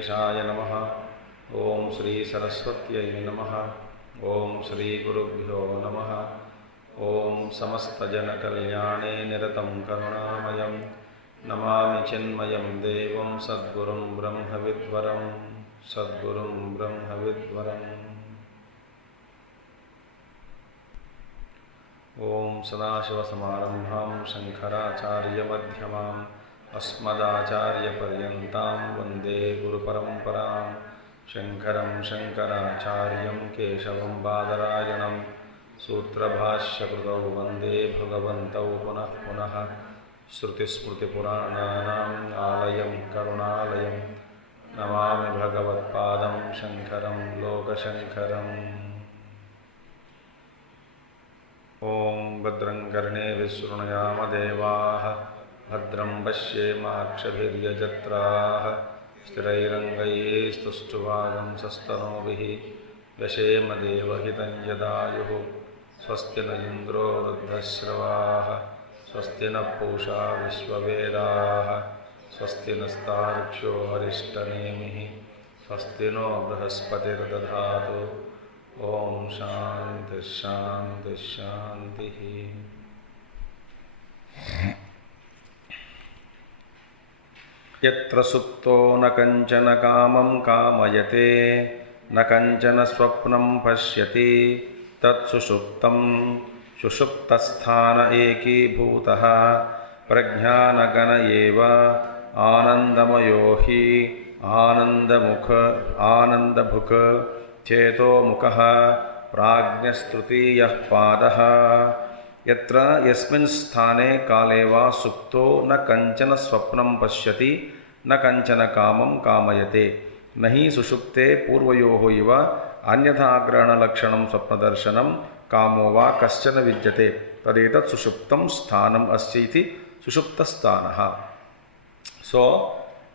गणेशाय नमः। ओम श्री सरस्वत्यै नमः। ओम श्री गुरुभ्यो नमः। ओम समस्तजनकल्याणे निरतं करुणामयं नमामि चिन्मयं देवं सद्गुरुं ब्रह्मविद्वरं सद्गुरुं ब्रह्मविद्वरम्। ओम सदाशिवसमारम्भां शङ्कराचार्यमध्यमाम् अस्मदाचार्यपर्यन्तां वन्दे गुरुपरम्परां। शङ्करं शङ्कराचार्यं केशवं बादरायणं सूत्रभाष्यकृतौ वन्दे भगवन्तौ पुनः पुनः। श्रुतिस्मृतिपुराणानाम् आलयं करुणालयं नमामि भगवत्पादं शङ्करं लोकशङ्करम्। ॐ भद्रं कर्णेभिः शृणुयाम देवाः भद्रं पश्येमाक्षभिर्यजत्राः स्थिरैरङ्गैस्तुष्टुवागंसस्तनूभिः व्यशेम देवहितं यदायुः। स्वस्ति न इन्द्रो वृद्धश्रवाः स्वस्ति न पूषा विश्ववेदाः स्वस्ति नस्तार्क्ष्यो अरिष्टनेमिः स्वस्ति नो बृहस्पतिर्दधातु। ओम शांति शांति शांति। यत्र सुप्तो न कंचन कामं कामयते न कंचन स्वप्नं पश्यति तत्सुषुप्तं सुषुप्तस्थान एकीभूतः प्रज्ञानगण एव आनंदमयो हि आनंदभुक् चेतो मुखः प्राज्ञस्तृतीयः पादः। यत्र यस्मिन् स्थाने काले वा सुप्तो न कंचन स्वप्नं पश्यति न कंचन कामं कामयते न हि सुषुप्ते पूर्वयोः इव अन्यथाग्रहणलक्षणं स्वप्नदर्शनं कामो वा कश्चन विद्यते तदेतत् सुषुप्तं स्थानम् अस्ति सुषुप्तस्थानः। So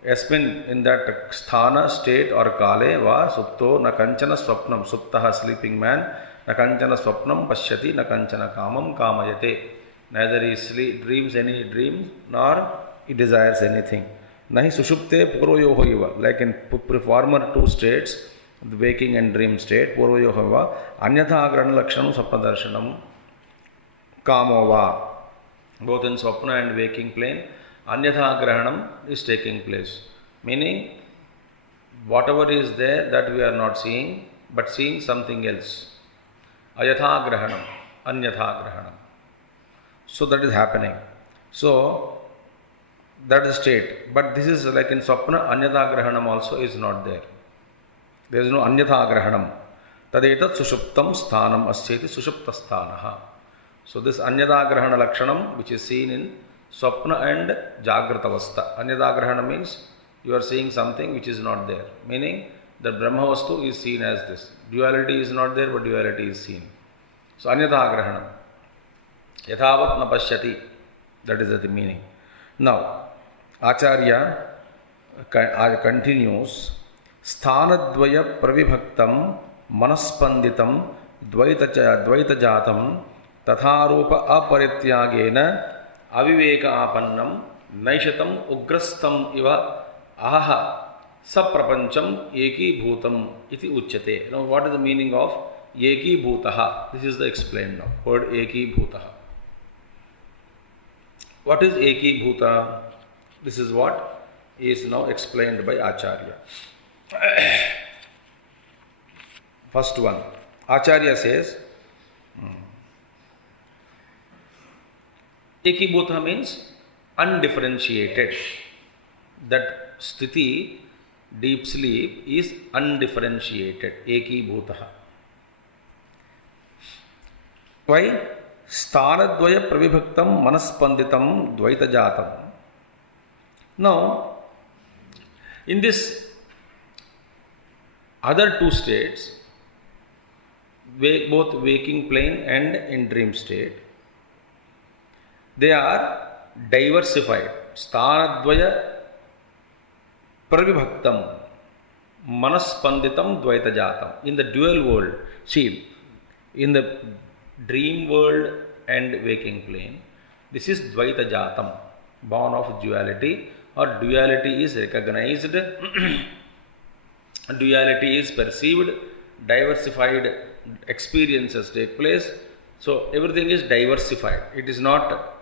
Yasmin, in that sthana, state or kale va supto na kanchana swapnam, suptaha sleeping man, na kanchana swapnam pashyati, na kanchana kamam kamayate. Neither he dreams any dream nor he desires anything. Nahi sushupte purvayoho iva, like in former two states, the waking and dream state, purvayoho iva, anyatha agrana lakshanam swapnadarshanam kamo va. Both in swapna and waking plane, Anyatha Grahanam is taking place, meaning whatever is there that we are not seeing, but seeing something else. Ayatha Grahanam, Anyatha Grahanam. So that is happening. So that is state. But this is like in Swapna, Anyatha Grahanam also is not there. There is no Anyatha Grahanam. Tadetat Sushuptam Sthanam Asyeti Sushupta Sthanaha. So this Anyatha Grahana Lakshanam, which is seen in Swapna and Jagrata Avastha. Anyatha Grahana means you are seeing something which is not there. Meaning the Brahma Vastu is seen as this. Duality is not there, but duality is seen. So Anyatha Grahana. Yathavat na pashyati. That is the meaning. Now, Acharya continues. Sthanadvaya pravibhaktam manaspanditam dvaita jatam tatharupa aparityagena aviveka apannam naishatam ugrastam iva ahaha saprapancham eki bhutam iti uchyate. Now what is the meaning of eki bhutaha? This is the explained now. Word eki bhutaha. What is eki bhuta? This is what is now explained by Acharya. First one, Acharya says, Ekibhuta means undifferentiated. That sthiti, deep sleep, is undifferentiated. Ekibhuta. Why? Sthanadvaya pravibhaktam manaspanditam dvaita jatam. Now, in this other two states, both waking plane and in dream state, they are diversified. Sthanadvaya pravibhaktam manaspanditam dvaita jatam. In the dual world, see, in the dream world and waking plane, this is dvaita jatam, born of duality, or duality is recognized duality is perceived, diversified experiences take place. So everything is diversified. It is not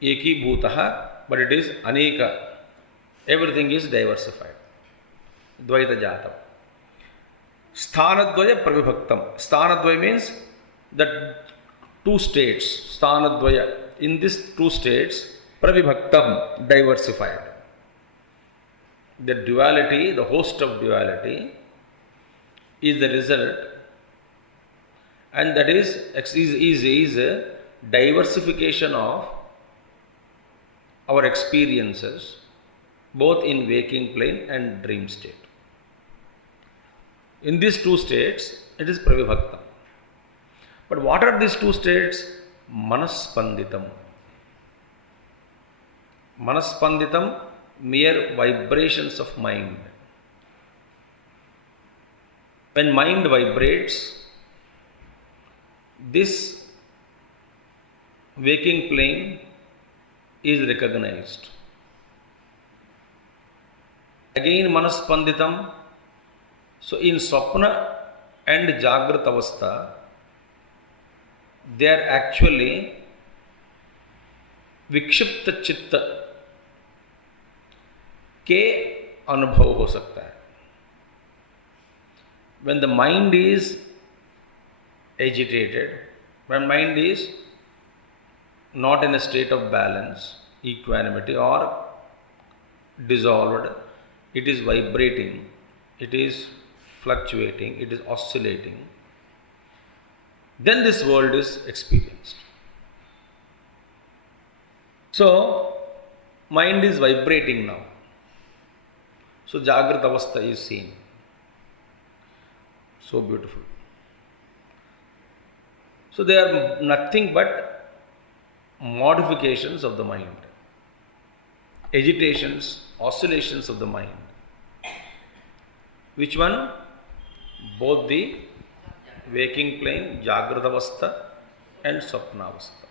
eki bhutaha, but it is aneka. Everything is diversified. Dvaita jatam. Sthanadvaya pravibhaktam. Sthanadvaya means that two states. Sthanadvaya. In these two states, pravibhaktam, diversified. The duality, the host of duality, is the result, and that is a diversification of our experiences, both in waking plane and dream state. In these two states, it is pravibhaktam. But what are these two states? Manaspanditam. Manaspanditam, mere vibrations of mind. When mind vibrates, this waking plane is recognized. Again, manaspanditam. So, in Swapna and Jagrata Avastha, they are actually vikshipta chitta के अनुभव हो सकता है. When the mind is agitated, when mind is not in a state of balance, equanimity, or dissolved, it is vibrating, it is fluctuating, it is oscillating, then this world is experienced. So, mind is vibrating now. So, Jagrata Avastha is seen. So beautiful. So, they are nothing but modifications of the mind, agitations, oscillations of the mind. Which one? Both the waking plane, Jagrata Avastha, and Swapna Avastha.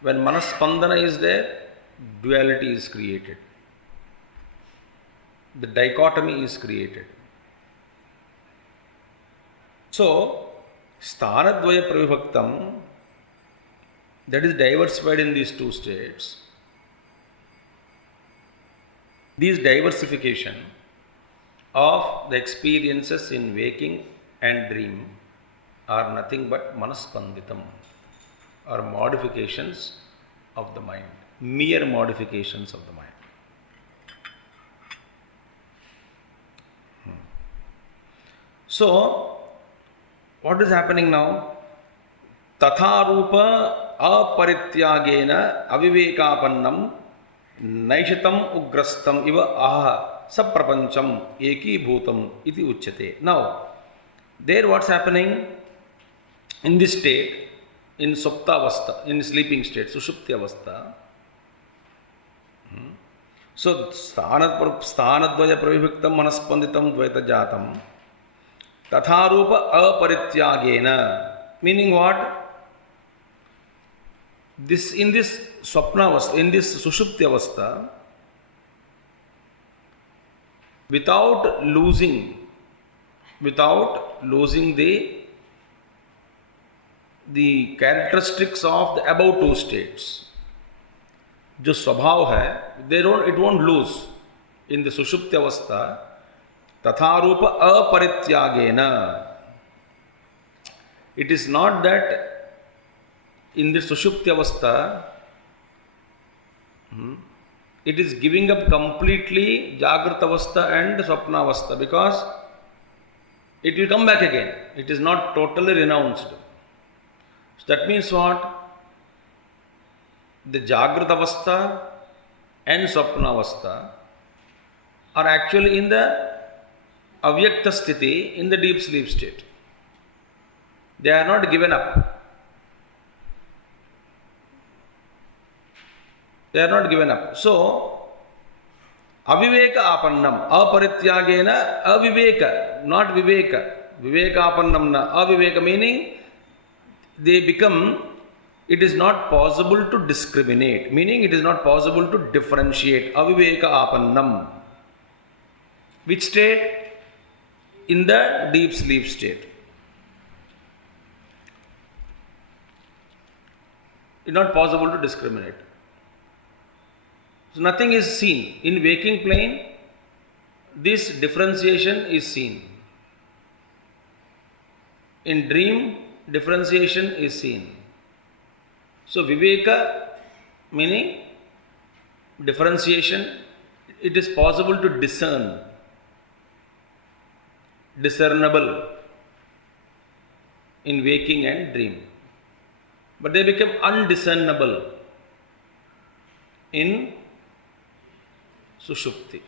When Manaspandana is there, duality is created. The dichotomy is created. So, Sthanadvaya Pravibhaktam, that is diversified in these two states. These diversification of the experiences in waking and dream are nothing but Manaspanditam, or modifications of the mind, mere modifications of the mind. So, what is happening now? Tatharupa aparityagena avivekapannam naishatam ugrastam iva aha saprapancham eki bhutam iti uchyate. Now, there what's happening in this state, in Supta Avastha, in sleeping state, Sushupti Avastha. So, Sthanadvaya Pravibhaktam Manaspanditam Dvaita Jatam Tatharupa aparityagena, meaning what? This in this Swapna Avastha, in this Sushupti Avastha, without losing the characteristics of the above two states, जो स्वभाव है, it won't lose in the Sushupti Avastha. Tatharupa aparityagena. It is not that in the Sushupti Avastha it is giving up completely Jagrata Avastha and Swapna Avastha, because it will come back again. It is not totally renounced. So that means what? The Jagrata Avastha and Swapna Avastha are actually in the avyakta sthiti, in the deep sleep state. They are not given up. They are not given up. So, aviveka apannam, aparityagena, aviveka, not viveka. Viveka apannam na, aviveka meaning they become, it is not possible to discriminate, meaning it is not possible to differentiate. Aviveka apannam. Which state? In the deep sleep state. It's not possible to discriminate. So nothing is seen. In waking plane, this differentiation is seen. In dream, differentiation is seen. So viveka meaning differentiation, it is possible to discern, discernible in waking and dream. But they become undiscernible in sushupti.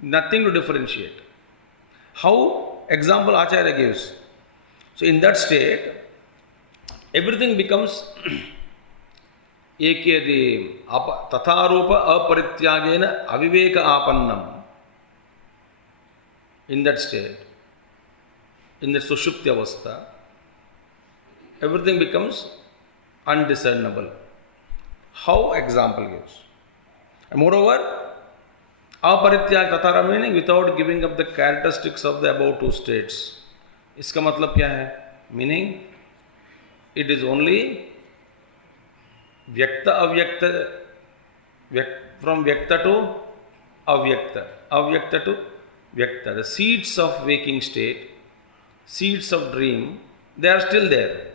Nothing to differentiate. How? Example Acharya gives. So in that state, everything becomes ekyadi tatharupa aparityagena aviveka apannam. In that state, in the sushupti avastha, everything becomes undiscernible. How? Example gives. And moreover, aparityag tathara meaning without giving up the characteristics of the above two states. इसका मतलब क्या है? Meaning, it is only vyakta avyakta, from vyakta to avyakta, avyakta to vyakta. The seeds of waking state, seeds of dream, they are still there.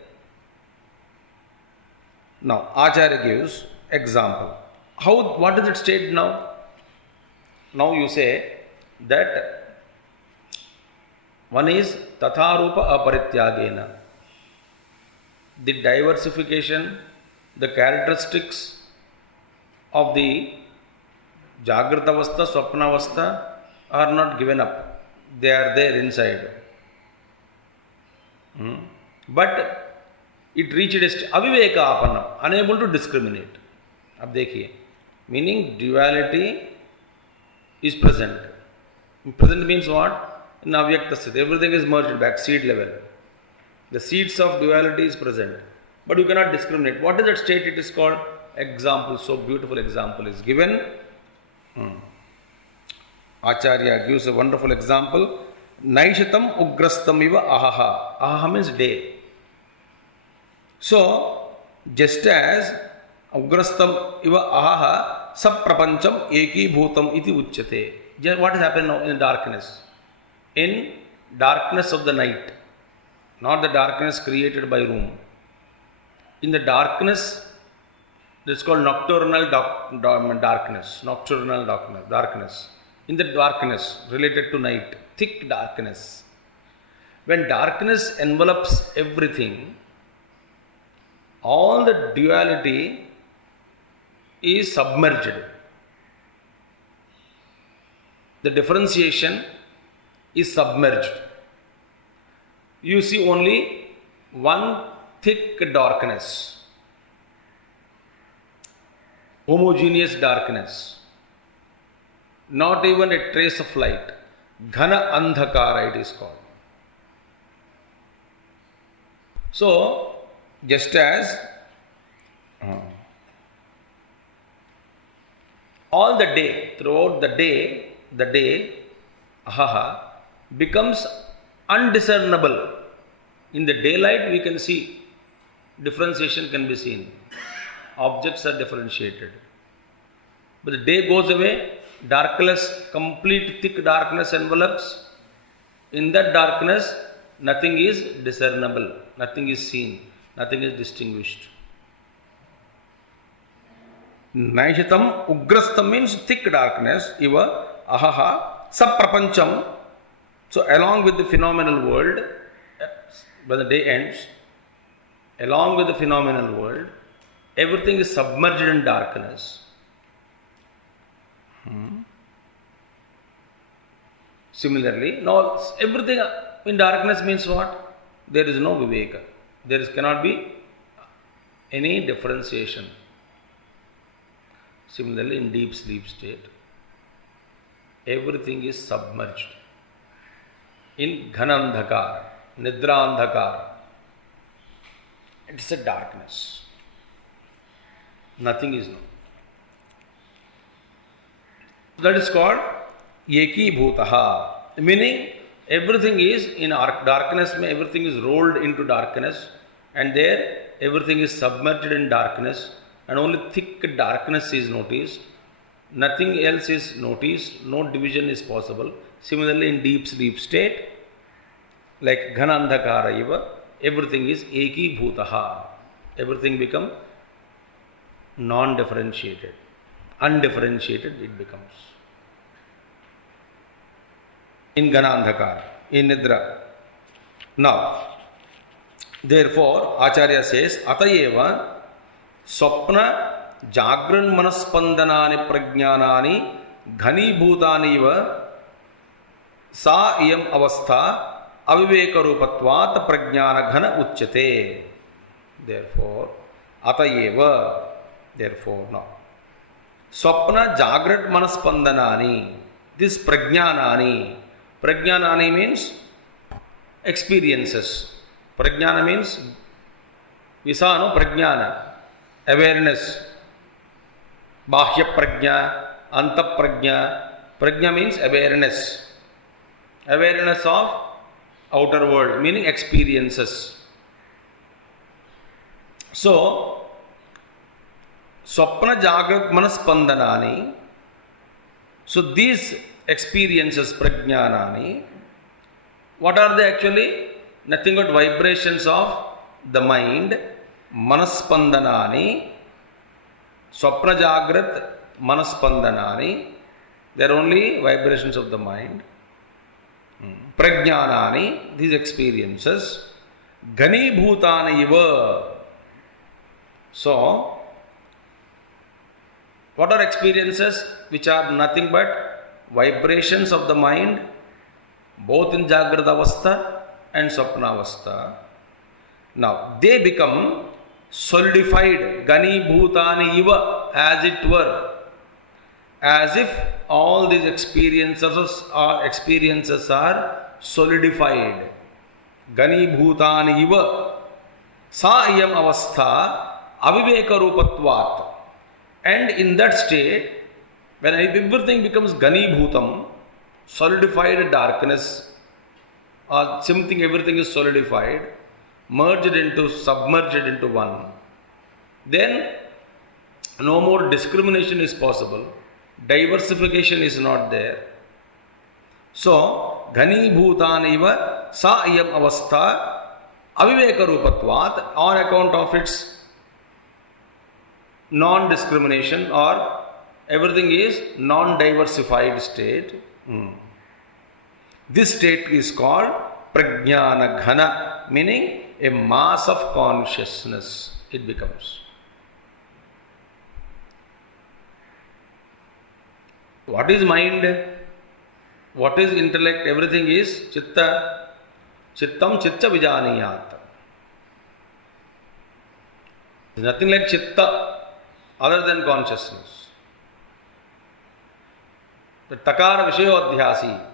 Now, Acharya gives example. How? What is it state now? Now you say that one is tatharupa aparityagena. The diversification, the characteristics of the Jagrata avastha, Swapna avastha are not given up. They are there inside. But it reached aviveka apannam, unable to discriminate. Ab dekhiye. Meaning duality is present. Present means what? In avyakta sthiti, everything is merged back, seed level. The seeds of duality is present. But you cannot discriminate. What is that state? It is called example. So beautiful example is given. Acharya gives a wonderful example. Naishatam ugrastam iva ahaha. Ahaha means day. So, just as ugrastam iva ahaha saprapancham eki bhutam iti uchyate. What has happened now in darkness? In darkness of the night, not the darkness created by room. In the darkness, it's called nocturnal darkness. Nocturnal darkness. In the darkness related to night, thick darkness. When darkness envelops everything, all the duality is submerged. The differentiation is submerged. You see only one thick darkness, homogeneous darkness, not even a trace of light. Ghana andhakara it is called. So, just as all the day, throughout the day, ahaha, becomes undiscernible. In the daylight we can see, differentiation can be seen. Objects are differentiated. But the day goes away, darkness, complete thick darkness envelops. In that darkness, nothing is discernible, nothing is seen, nothing is distinguished. Naishatam ugrastam means thick darkness, iva ahaha saprapancham. So along with the phenomenal world, when the day ends, along with the phenomenal world, everything is submerged in darkness. Similarly, now everything in darkness means what? There is no viveka. Cannot be any differentiation. Similarly, in deep sleep state, everything is submerged in ghanandhakar, nidraandhakar. It's a darkness. Nothing is known. That is called ekibhutaha, meaning everything is in darkness, everything is rolled into darkness, and there everything is submerged in darkness, and only thick darkness is noticed. Nothing else is noticed, no division is possible. Similarly, in deep sleep state, like Ghanandhakara iva, everything is ekibhutaha. Everything become non-differentiated, undifferentiated it becomes. In Ghanandhakara, in Nidra. Now, therefore, Acharya says, Atayeva Swapna Jagran Manaspandhanani Prajnanani Ghanibhutaniva Sa Iyam Avastha Aviveka Rupatvat Prajnana Ghana Uchyate. Therefore, Atayeva, therefore, now. Swapna Jagrat Manaspandhanani, this Prajnanani. Prajnanani means experiences. Prajnana means Visano Prajnana, awareness. Bhāṣya Prajna, Anta Prajna. Prajna means awareness. Awareness of outer world, meaning experiences. So, Swapna Jagrat Manaspandhanani. So, these experiences, Prajnanani, what are they actually? Nothing but vibrations of the mind. Manaspandhanani. Swapna Jagrat Manaspandhanani. They are only vibrations of the mind. Prajnanani, these experiences. Ghanibhutani iva. So, what are experiences which are nothing but vibrations of the mind, both in Jagrata Avastha and Swapna Avastha? Now, they become solidified, Ghanibhutani iva, as it were, as if all these experiences are solidified. Ghanibhutani iva, sa iyam avastha aviveka rupatvat. And in that state, when everything becomes Ghanibhutam, solidified darkness, or something, everything is solidified, submerged into one, then no more discrimination is possible, diversification is not there. So, Ghanibhutaniva sa iyam avastha aviveka rupatvat, on account of its non-discrimination or everything is non-diversified state. This state is called Prajnana Ghana, meaning a mass of consciousness it becomes. What is mind? What is intellect? Everything is Chitta. Chittam Chitta Vijaniyat. There is nothing like Chitta other than consciousness. The Takara Vishayodhyasi.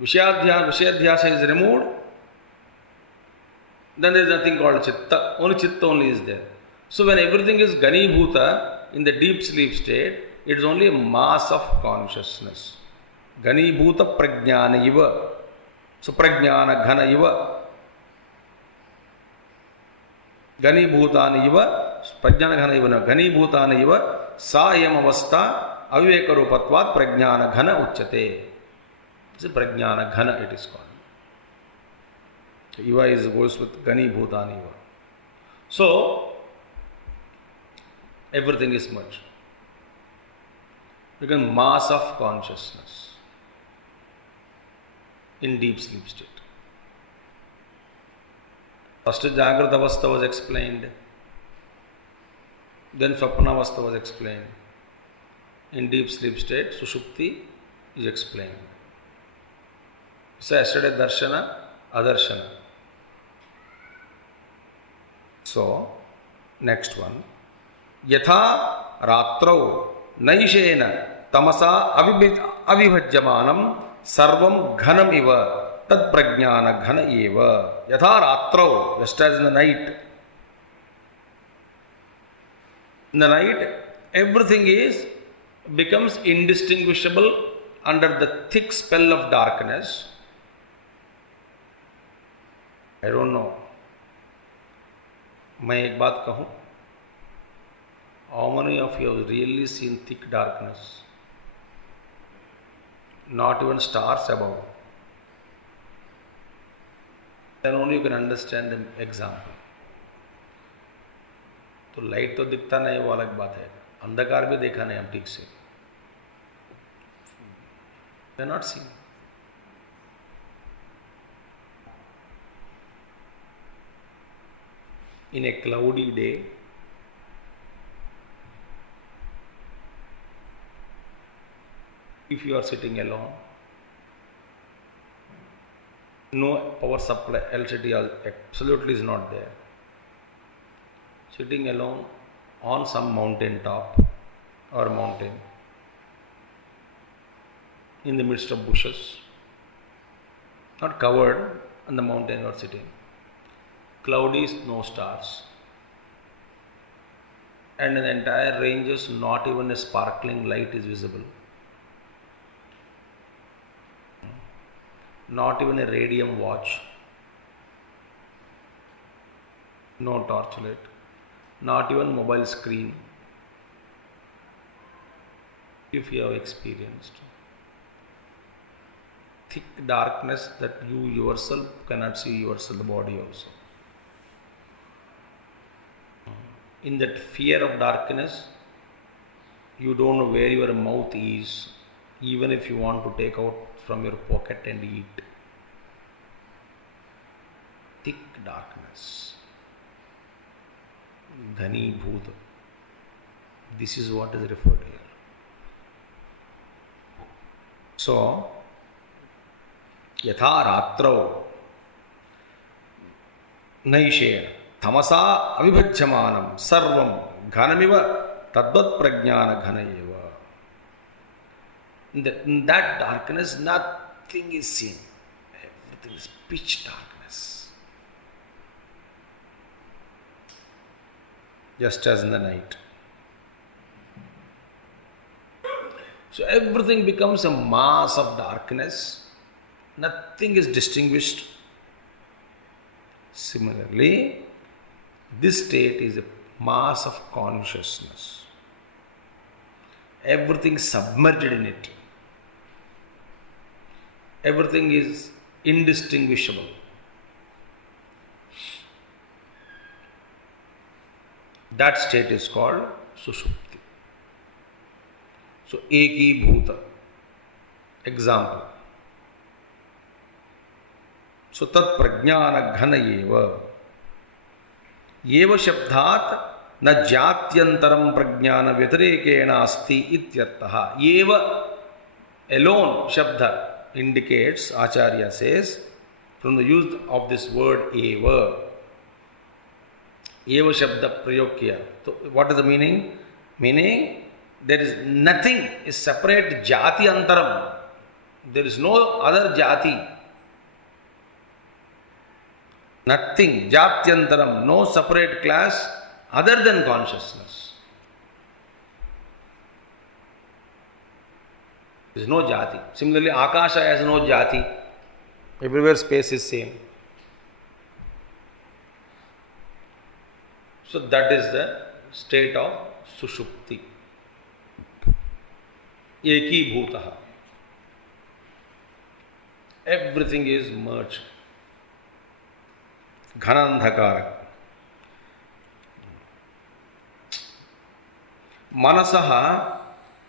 Vishayadhyasa is removed, then there is nothing called Chitta. Only Chitta only is there. So when everything is Ghanibhuta in the deep sleep state, it is only a mass of consciousness. Ghanibhuta Prajnana iva. So Prajnana Ghana iva. Ghanibhutani iva. Prajnana Ghana iva. Ghanibhutani iva. Sa yam avastha aviveka rupatvat Prajnana Ghana uchyate. This is Prajnana Ghana, it is called. Iva goes with Ghanibhutani iva. So, everything is merged. Become mass of consciousness in deep sleep state. First Jagrata Avastha was explained, then Swapna Avastha was explained. In deep sleep state, Sushupti is explained. So yesterday Darshana, Adarshana. So, next one. Yatha Ratrau Naishena Tamasa Avibhajyamanam Sarvam Ghanam Iva Tad Prajnana Ghana Eva. Yatha Ratrau, just as in the night. In the night, everything becomes indistinguishable under the thick spell of darkness. I don't know. मैं एक बात कहूँ, how many of you have really seen thick darkness? Not even stars above. Then only you can understand the example. तो light तो दिखता नहीं, वो अलग बात है, अंधकार भी देखा नहीं हम ठीक से. We are not seeing. In a cloudy day, if you are sitting alone, no power supply, electricity absolutely is not there. Sitting alone on some mountain top or mountain in the midst of bushes, not covered, on the mountain you are sitting. Cloudy, no stars, and in the entire ranges not even a sparkling light is visible. Not even a radium watch, no torchlight, not even mobile screen. If you have experienced thick darkness that you yourself cannot see yourself, the body also. In that fear of darkness, you don't know where your mouth is, even if you want to take out from your pocket and eat. Thick darkness. Dhani Bhuta. This is what is referred here. So, Yatha Ratrau Naishena Tamasa Avibhajyamanam Sarvam Ghanamiva Tadvat Prajnana Ghanayeva. In that darkness, nothing is seen. Everything is pitch darkness. Just as in the night. So everything becomes a mass of darkness. Nothing is distinguished. Similarly, this state is a mass of consciousness. Everything submerged in it. Everything is indistinguishable. That state is called Sushupti. So, Eki Bhuta. Example. So, Tat Prajnana Ghana Yeva. Yeva Shabdhat na Jatyantaram Prajnana Vyatirekena Asti Ityartaha. Yeva alone, Shabda, indicates, Acharya says, from the use of this word Eva. Eva Shabda Prayokya. So, what is the meaning? Meaning, there is nothing is separate Jati Antaram. There is no other Jati. Nothing, Jatyantaram, no separate class other than consciousness. There is no Jati. Similarly, Akasha has no Jati. Everywhere space is same. So that is the state of Sushupti. Eki Bhutaha. Everything is merged. Ghanandhakara. Manasaha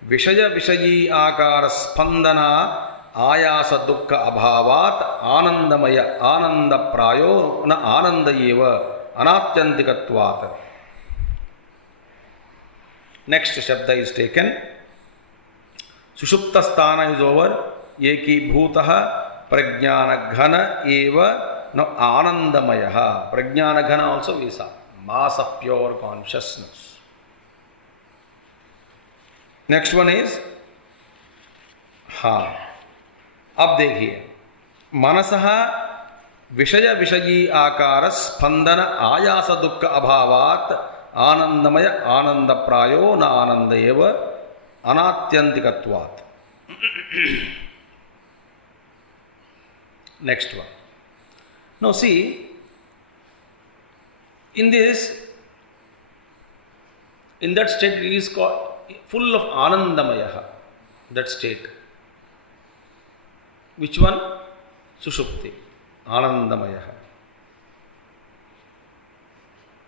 Vishaya Vishayi Akara Spandana Ayasa Dukkha Abhavat Anandamaya Ananda Prayo Na Ananda Yeva Anatyantikatvat. Next Shabda is taken. Sushupta Sthana is over. Eki Bhutaha Prajnana Ghana Eva No Anandamayaha. Prajnana Ghana also we saw. Mass of pure consciousness. Next one is अब देखिए मनसः विषय विषयी आकार स्पंदन आयास दुख अभावात् आनंदमय आनंद प्रायो न आनंद एव अनात्यंतिकत्वात्. Next one. Now see, in that state it is called full of Anandamaya, that state. Which one? Sushupti, Anandamaya.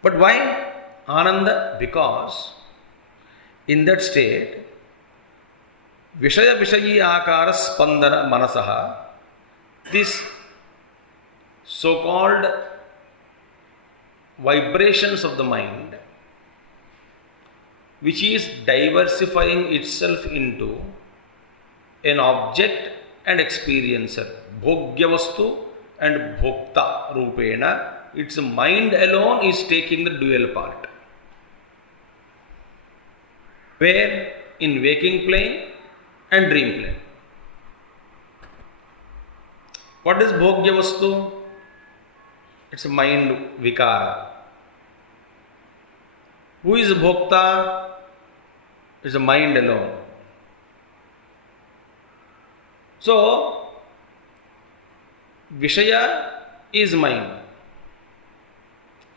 But why Ananda? Because in that state, Vishaya Vishayi Akara Spandana Manasaha, this so-called vibrations of the mind, which is diversifying itself into an object and experiencer, Bhogyavastu and Bhokta Rupena, its mind alone is taking the dual part. Where? In waking plane and dream plane. What is Bhogyavastu? It's a mind vikara. Who is Bhokta? It's a mind alone. So, Vishaya is mind,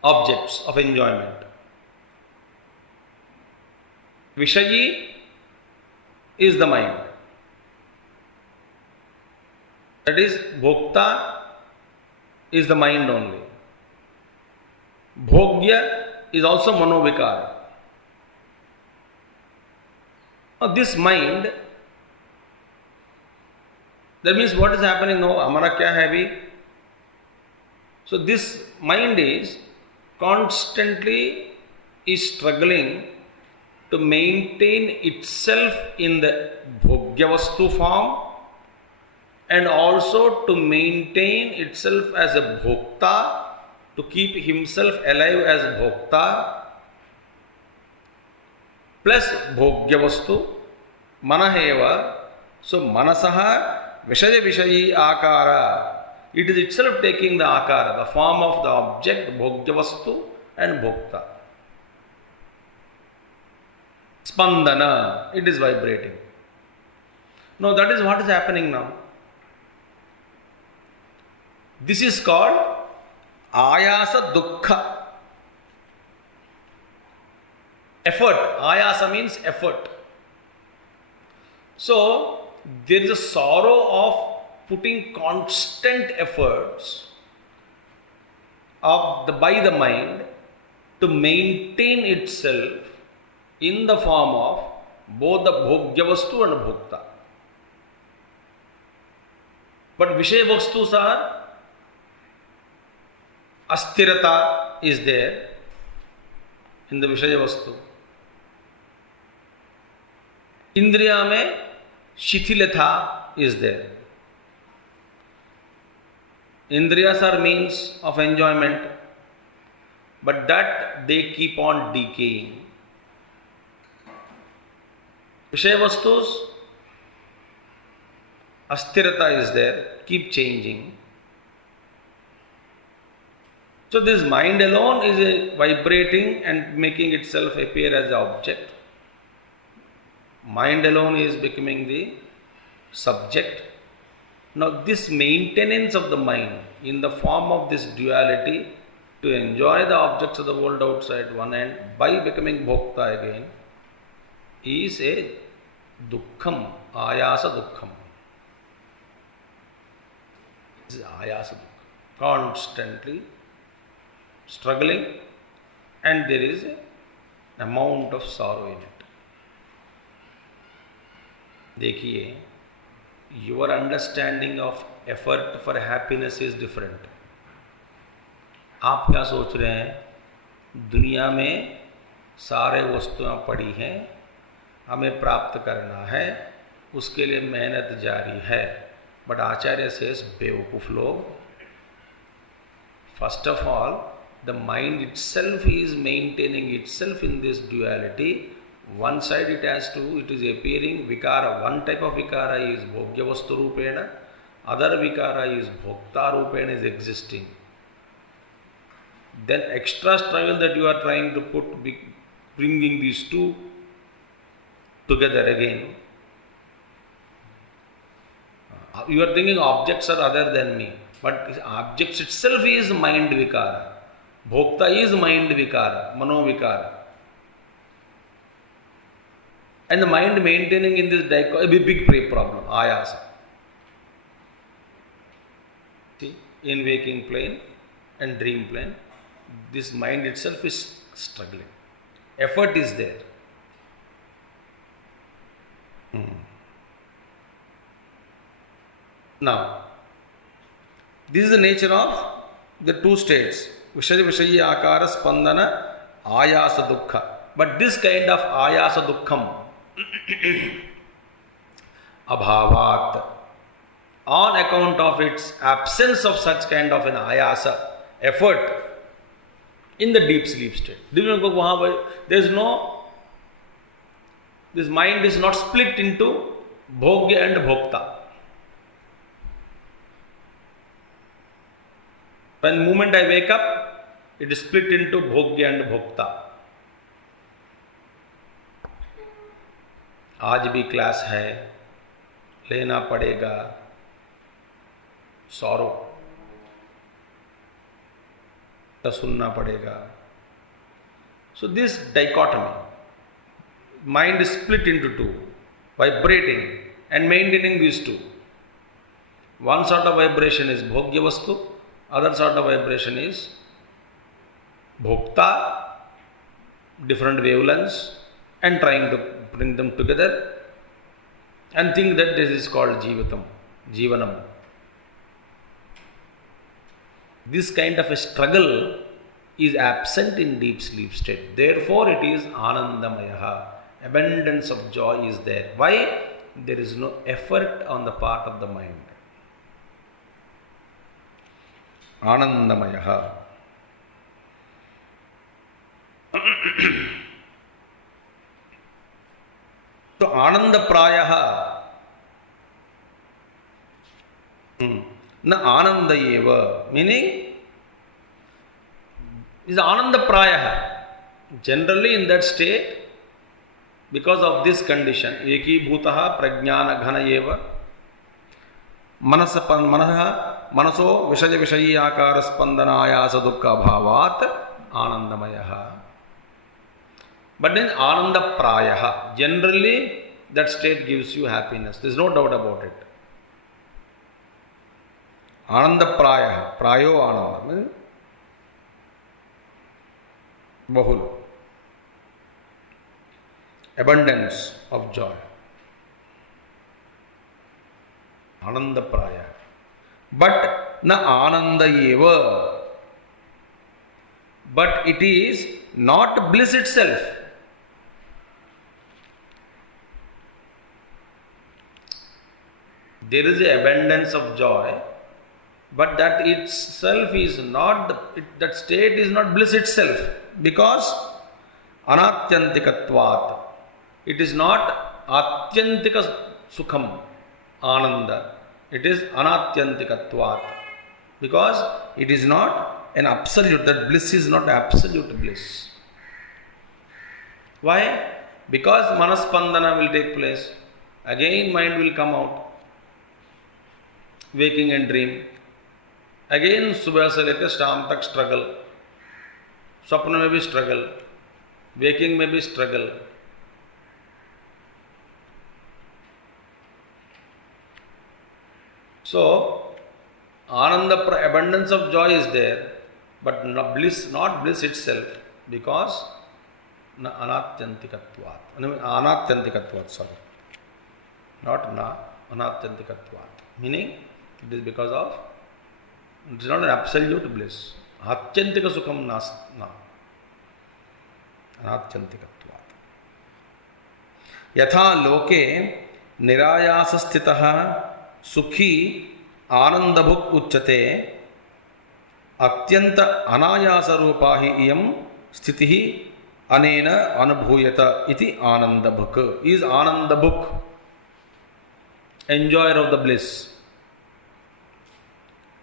objects of enjoyment. Vishayi is the mind. That is, Bhokta is the mind only. Bhogya is also Manovikara. Now this mind, that means what is happening now? Hamara kya hai abhi? So this mind is constantly struggling to maintain itself in the Bhogyavastu form and also to maintain itself as a Bhokta, to keep himself alive as Bhokta, plus Bhogyavastu, Manaheva. So Manasaha Vishaya Vishayi Akara. It is itself taking the Akara, the form of the object, Bhogyavastu and Bhokta. Spandana, it is vibrating. Now that is what is happening now. This is called Ayasa Dukkha. Effort. Ayasa means effort. So, there is a sorrow of putting constant efforts by the mind to maintain itself in the form of both the Bhogyavastu and Bhokta. But Vishaya Vastus are Asthirata is there in the Vishaya Vastu. Indriya mein Shithilatha is there. Indriyas are means of enjoyment, but that they keep on decaying. Vishaya Vastus, Asthirata is there, keep changing. So this mind alone is vibrating and making itself appear as an object. Mind alone is becoming the subject. Now this maintenance of the mind in the form of this duality to enjoy the objects of the world outside one end by becoming Bhokta again is a Dukkham, Ayasa Dukkham. This is Ayasa Dukkham. Constantly struggling, and there is an amount of sorrow in it. देखिए, your understanding of effort for happiness is different. आप क्या सोच रहे हैं? दुनिया में सारे वस्तुएं पड़ी हैं, हमें प्राप्त करना है, उसके लिए मेहनत जारी है. बट आचार्य says, बेवकूफ़ लोग, first of all, the mind itself is maintaining itself in this duality. One side it is appearing vikara. One type of vikara is Bhogyavastu Rupena, other vikara is Bhokta Rupena is existing. Then extra struggle that you are trying to put, bringing these two together again. You are thinking objects are other than me. But objects itself is mind vikara. Bhokta is mind vikara, mano vikara. And the mind maintaining in this dichotomy is a big problem, ayasa. See, in waking plane and dream plane, this mind itself is struggling. Effort is there. Now, this is the nature of the two states, Vishaya Vishayi Akara Spandana Ayasa Dukkha. But this kind of Ayasa Dukkham, Abhavat, on account of its absence of such kind of an Ayasa, effort, in the deep sleep state. There is no, this mind is not split into Bhogya and Bhokta. When the moment I wake up, it is split into Bhogya and Bhokta. आज भी class है, लेना पड़ेगा, sorrow तो सुनना पड़ेगा. So this dichotomy, mind is split into two, vibrating and maintaining these two. One sort of vibration is Bhogya Vastu, other sort of vibration is Bhokta, different wavelengths, and trying to bring them together and think that this is called Jivanam. This kind of a struggle is absent in deep sleep state. Therefore, it is Anandamaya. Abundance of joy is there. Why? There is no effort on the part of the mind. Anandamaya. So, Ananda Prayaha na Ananda eva, meaning is Ananda Prayaha. Generally in that state, because of this condition, Eki Bhutaha Prajnana Ghana eva, Manaso Vishaya Vishayi Akara Spandana Ayasa Dukkha Bhavat Anandamayaha. But in Ananda Prayaha, generally that state gives you happiness. There is no doubt about it. Ananda Prayaha, Prayo Ananda, Bahula, abundance of joy. Ananda Prayaha. But na Ananda eva, but it is not bliss itself. There is an abundance of joy, but that itself is not, that state is not bliss itself, because Anatyantikatvat. It is not Atyantika Sukham, Ananda. It is Anatyantikatvat, because it is not an absolute, that bliss is not absolute bliss. Why? Because Manaspandana will take place. Again mind will come out. Waking and dream. Again subah se leke shaam tak struggle. Swapna mein bhi struggle. Waking mein bhi struggle. So, Ananda, abundance of joy is there, but not bliss itself, because Anatyantikatvat. Anatyantikatvat, sorry. Not Anatyantikatvat. Meaning, it is because of, it is not an absolute bliss. Atyantika Sukham na. Anatyantikatvat. Yatha loke nirayasa sthitaha Sukhi Anandabhuk Uchate Atyanta Anayasa Rupahi Iyam Sthitihi Anena Anubhuyata Iti Anandabhuk. Is Anandabhuk, enjoyer of the bliss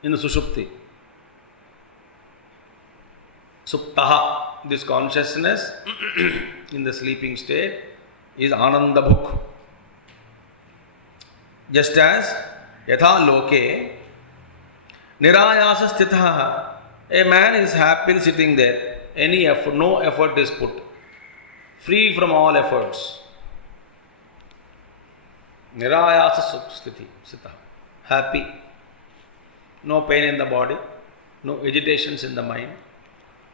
in the Sushupti. Suptaha, this consciousness in the sleeping state, is Anandabhuk. Just as Yatha loke nirayasa sthitah. A man is happily sitting there. Any effort, no effort is put. Free from all efforts. Nirayasa sthitah. Happy. No pain in the body. No agitations in the mind.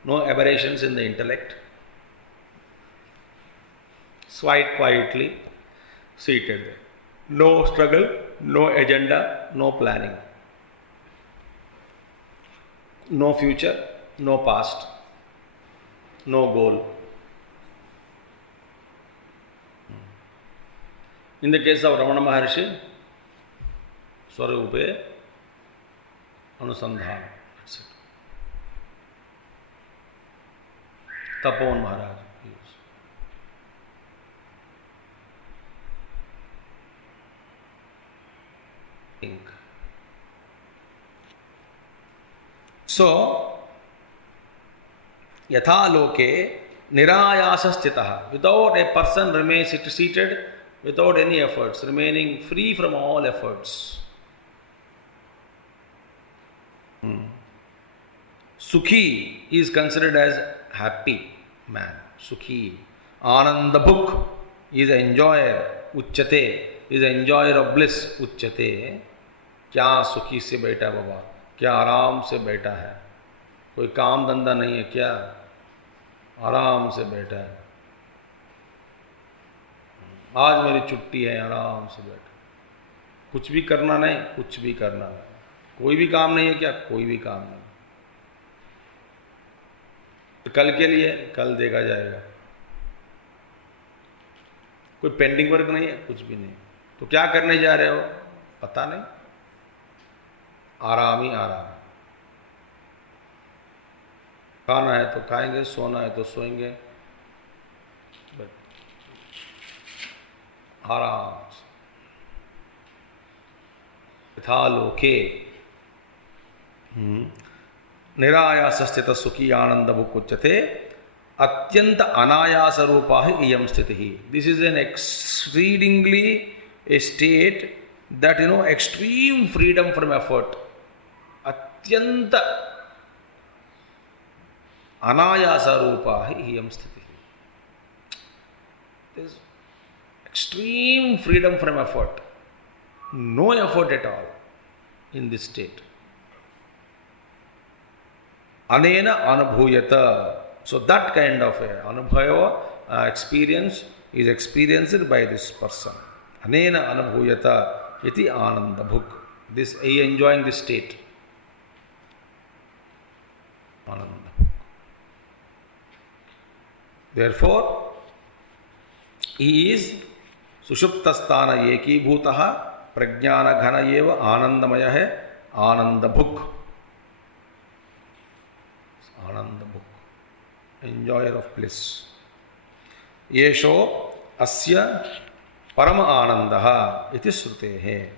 No aberrations in the intellect. Quite quietly seated there. No struggle, no agenda, no planning. No future, no past, no goal. In the case of Ramana Maharshi, Swarupe Anusandhana. That's it. Tapon Maharaj. So, yatha loke nirayasa sthitah. Without a person remains seated, without any efforts, remaining free from all efforts. Sukhi is considered as happy man. Sukhi. Anandabhuk is enjoyer. Uchyate is enjoyer of bliss. Uchyate. क्या सुखी से बैठा बाबा, क्या आराम से बैठा है, कोई काम धंधा नहीं है क्या, आराम से बैठा है, आज मेरी छुट्टी है, आराम से बैठा, कुछ भी करना नहीं, कुछ भी करना नहीं, कोई भी काम नहीं है क्या, कोई भी काम नहीं, तो कल के लिए कल देखा जाएगा, कोई पेंडिंग वर्क नहीं है, कुछ भी नहीं, तो क्या करने जा रहे हो पता नहीं, आराम ही आराम, खाना है तो खाएंगे, सोना है तो सोएंगे, आराम से। यथा लोके निरायास स्थित सुखी आनंद भुक् उच्यते अत्यंत अनायास रूपा ही इयं स्थितिः. This is an exceedingly a state that extreme freedom from effort. Atyanta anayasa rupa hi iyam sthiti. There is extreme freedom from effort. No effort at all in this state. Anena anubhuyata. So that kind of anubhava experience is experienced by this person. Anena anubhuyata iti ananda bhuk. This he enjoying this state. Ananda. Therefore, he is sushuptasthana ekibhutaha prajnana ghana eva anandamaya hai ananda bhuk. Ananda bhuk. Enjoyer of bliss. Yesho asya parama anandaha iti srutehe.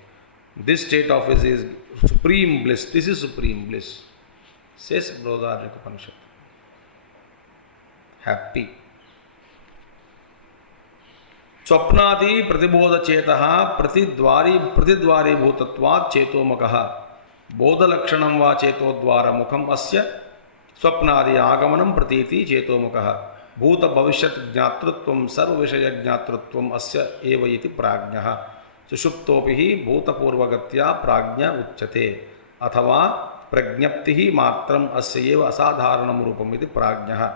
This state of his is supreme bliss. This is supreme bliss. Says Upaniṣad. Happy. Swapnati pratibodha chetaha pratidvari bhutatvat chetomakaha bodha lakshanam va chetodvara mukham asya swapnadi agamanam pratiti chetomakaha bhuta bhavishyat jnatrutvam sarva vishaya jnatrutvam asya eva iti prajnaha sushuptopihi bhuta purvagatya prajna uchyate athava prajnaptihi matram asya eva asadharanam rupam iti prajnaha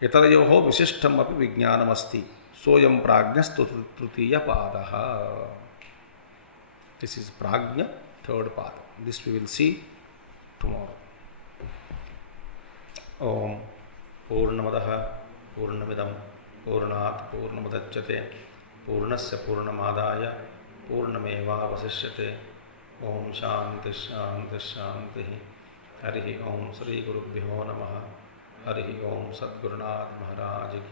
itarayoho visishtham api vijnanam asti soyam prajnastu trutiya padaha. This is prajna, third path. This we will see tomorrow. Om Purnamadaha Purnamidam Purnat Purnamadachyate Purnasya Purnamadaya Purnameva Vasishyate. Om Shanti Shanti Shanti. Harihi Om Sri Gurubhyo Namaha. Harihi Om Sadgurunath Maharaj Ki